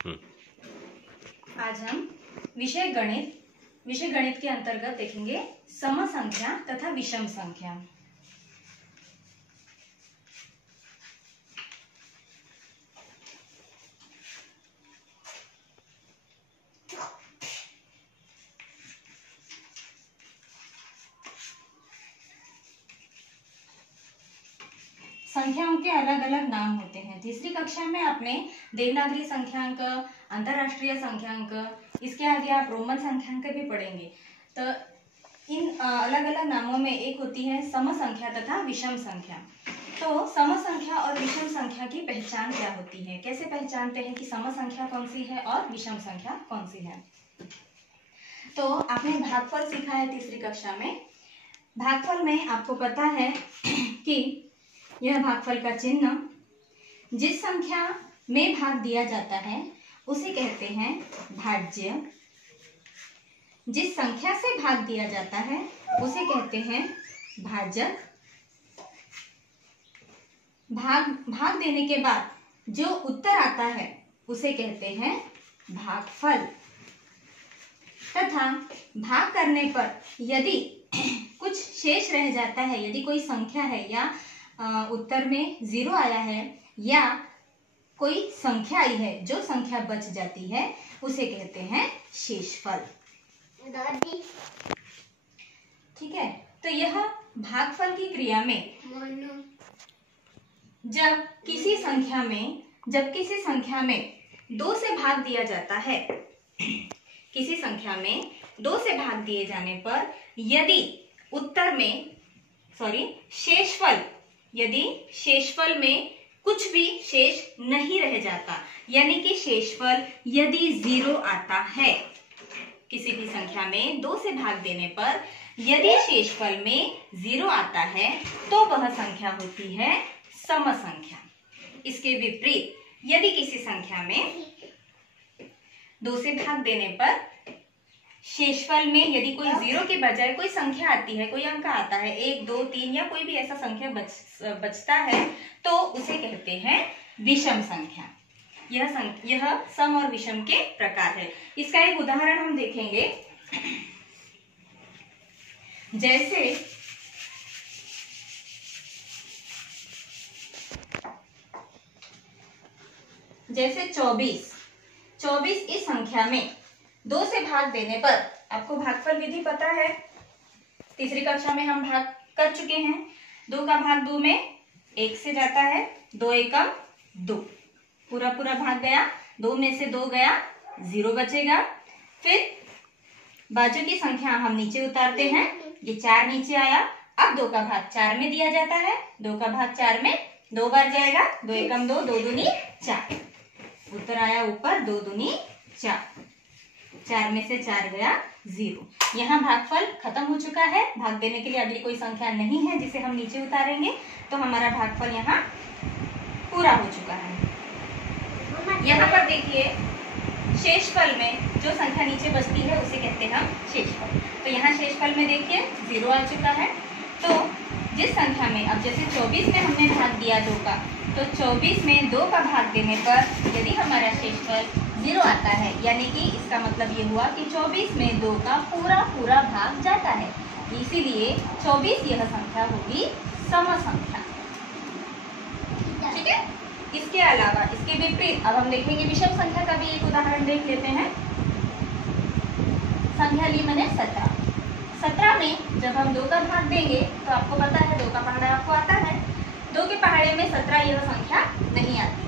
आज हम विषय गणित के अंतर्गत देखेंगे सम संख्या तथा विषम संख्या। संख्याओं के अलग अलग नाम होते हैं। तीसरी कक्षा में आपने देवनागरी संख्यांक, अंतरराष्ट्रीय संख्यांक, इसके आगे आप रोमन संख्यांक भी पढ़ेंगे। तो इन अलग अलग नामों में एक होती है सम संख्या तथा विषम संख्या। तो सम संख्या और विषम संख्या की पहचान क्या होती है, कैसे पहचानते हैं कि सम संख्या कौन सी है और विषम संख्या कौन सी है। तो आपने भागफल सीखा है तीसरी कक्षा में। भागफल में आपको पता है कि यह भागफल का चिन्ह, जिस संख्या में भाग दिया जाता है उसे कहते हैं भाज्य। जिस संख्या से भाग दिया जाता है उसे कहते हैं भाजक। भाग देने के बाद जो उत्तर आता है उसे कहते हैं भागफल। तथा भाग करने पर यदि कुछ शेष रह जाता है, यदि कोई संख्या है या उत्तर में 0 आया है या कोई संख्या आई है, जो संख्या बच जाती है उसे कहते हैं शेषफल। ठीक है। तो यह भागफल की क्रिया में जब किसी संख्या में 2 से भाग दिया जाता है, किसी संख्या में 2 से भाग दिए जाने पर यदि उत्तर में यदि शेषफल में कुछ भी शेष नहीं रह जाता, यानी कि शेषफल यदि 0 आता है, किसी भी संख्या में 2 से भाग देने पर यदि शेषफल में 0 आता है तो वह संख्या होती है सम संख्या। इसके विपरीत यदि किसी संख्या में 2 से भाग देने पर शेषफल में यदि कोई 0 के बजाय कोई संख्या आती है, कोई अंक आता है, 1, 2, 3 या कोई भी ऐसा संख्या बचता है तो उसे कहते हैं विषम संख्या। यह सम और विषम के प्रकार है। इसका एक उदाहरण हम देखेंगे। जैसे 24 इस संख्या में 2 से भाग देने पर, आपको भागफल विधि पता है, तीसरी कक्षा में हम भाग कर चुके हैं। 2 का भाग 2 में 1 से जाता है, 2 एकम 2, पूरा भाग गया, 2 में से 2 गया, 0 बचेगा। फिर बाजू की संख्या हम नीचे उतारते हैं, ये 4 नीचे आया। अब 2 का भाग 4 में दिया जाता है, 2 का भाग 4 में 2 बार जाएगा, 2 एकम 2, 2 दूनी 4, उत्तर आया ऊपर 2 दूनी 4, 4 में से 4 गया 0। यहाँ भागफल खत्म हो चुका है। भाग देने के लिए अगली कोई संख्या नहीं है जिसे हम नीचे उतारेंगे, तो हमारा भागफल यहाँ पूरा हो चुका है। यहाँ पर देखिए, शेषफल में जो संख्या नीचे बचती है उसे कहते हैं हम शेषफल। तो यहाँ शेषफल में देखिए 0 आ चुका है। तो जिस संख्या में, अब जैसे 24 में हमने भाग दिया 2 का, तो 24 में 2 का भाग देने पर यदि हमारा शेषफल 0 आता है, यानी कि इसका मतलब ये हुआ कि 24 में 2 का पूरा भाग जाता है, इसीलिए 24 यह संख्या होगी सम संख्या। ठीक है। इसके अलावा, इसके विपरीत अब हम देखेंगे विषम संख्या का भी एक उदाहरण देख लेते हैं। संख्या ली मैंने 17 में जब हम 2 का भाग देंगे तो आपको पता है 2 का पहाड़ा आपको आता है, 2 के पहाड़े में 17 यह संख्या नहीं आती,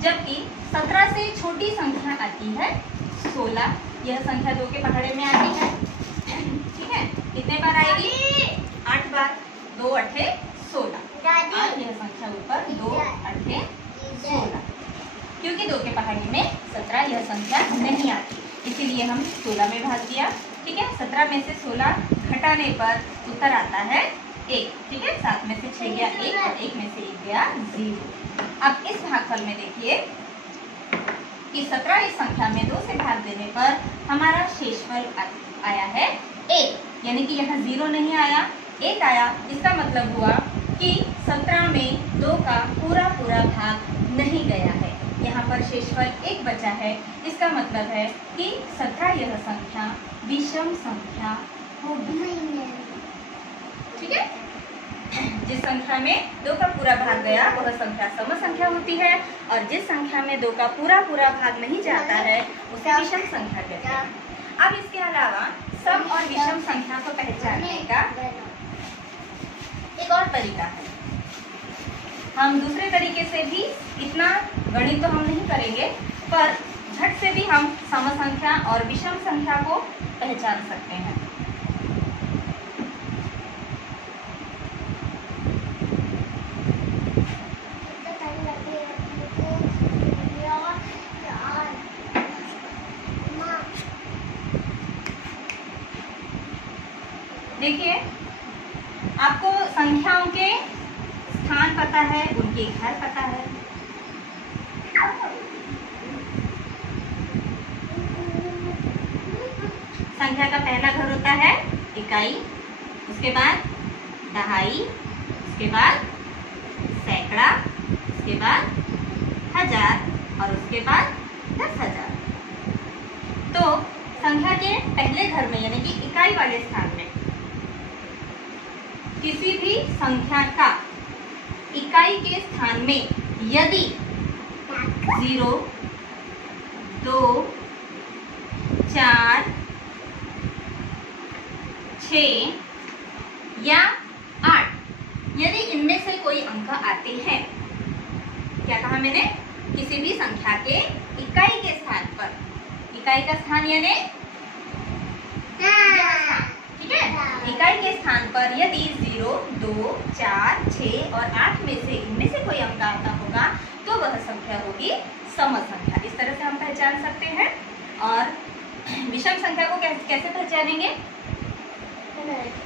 जबकि 17 से छोटी संख्या आती है 16। यह संख्या 2 के पहाड़े में आती है। ठीक है। कितने बार आएगी? 8 बार। 2 अठे 16, और यह संख्या ऊपर 2 अठे 16, क्योंकि 2 के पहाड़े में 17 यह संख्या नहीं आती, इसीलिए हम 16 में भाग दिया। ठीक है। 17 में से 16 घटाने पर उत्तर आता है 1। ठीक है। 7 में से 6 गया 1 और 1 में से 1 गया 0। अब इस भागफल में देखिए कि 17 इस संख्या में 2 से भाग देने पर हमारा शेषफल आया है 1, यानी कि यहाँ 0 नहीं आया, 1 आया। इसका मतलब हुआ कि 17 में 2 का पूरा भाग नहीं गया है, यहाँ पर शेषफल 1 बचा है। इसका मतलब है कि सदा यह संख्या विषम संख्या होगी। ठीक है, जिस संख्या में 2 का पूरा भाग गया वह संख्या सम संख्या होती है, और जिस संख्या में 2 का पूरा भाग नहीं जाता है उसे विषम संख्या कहते हैं। अब इसके अलावा सम और विषम संख्या को पहचानने का एक और तरीका है। हम दूसरे तरीके से भी, इतना गणित तो हम नहीं करेंगे, पर झट से भी हम सम संख्या और विषम संख्या को पहचान सकते हैं। देखिए, आपको संख्याओं के स्थान पता है, उनके घर पता है। संख्या का पहला घर होता है इकाई, उसके बाद दहाई, उसके बाद सैकड़ा, उसके बाद हजार और उसके बाद 10,000। तो संख्या के पहले घर में यानी कि इकाई वाले स्थान में किसी भी संख्या का इकाई के स्थान में यदि 0, 2, 4, 6 या 8 यदि इनमें से कोई अंक आते हैं, क्या कहा मैंने, किसी भी संख्या के इकाई के स्थान पर, इकाई का स्थान यानी ठीक है, इकाई के स्थान पर यदि 0, 2, 4, 6 और 8 में से इनमें से कोई अंक आता होगा तो वह संख्या होगी सम संख्या। इस तरह से हम पहचान सकते हैं। और विषम संख्या को कैसे पहचानेंगे?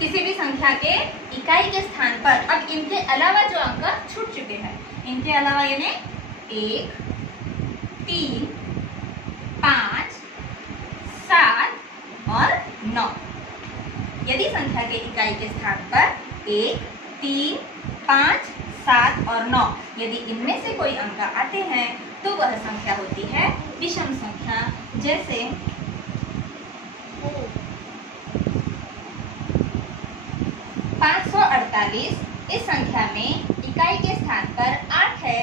किसी भी संख्या के इकाई के स्थान पर अब इनके अलावा जो अंक छूट चुके हैं, इनके अलावा यानी 1, 3, 5, 7 और 9, यदि संख्या के इकाई के स्थान पर 1, 3, 5, 7 और 9 यदि इनमें से कोई अंक आते हैं तो वह संख्या होती है विषम संख्या। जैसे 548, इस संख्या में इकाई के स्थान पर 8 है।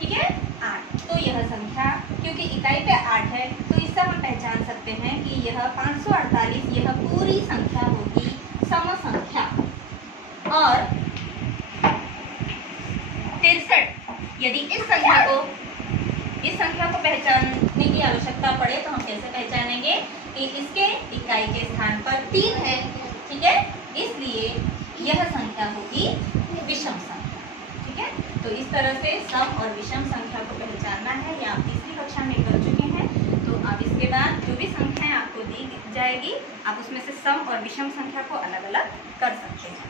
ठीक है, 8, तो यह संख्या क्योंकि इकाई पे 8 है तो इससे हम पहचान सकते हैं कि यह 548 यह पूरी संख्या होगी सम संख्या। और 63, यदि इस संख्या को पहचानने की आवश्यकता पड़े तो हम कैसे पहचानेंगे कि इसके इकाई के स्थान पर 3 है। ठीक है, इसलिए यह संख्या होगी विषम संख्या। ठीक है, तो इस तरह से सम और विषम संख्या को पहचानना है। यह आप तीसरी कक्षा में कर चुके हैं। तो अब इसके बाद जो भी संख्याएं आपको दी जाएगी आप उसमें से सम और विषम संख्या को अलग अलग कर सकते हैं।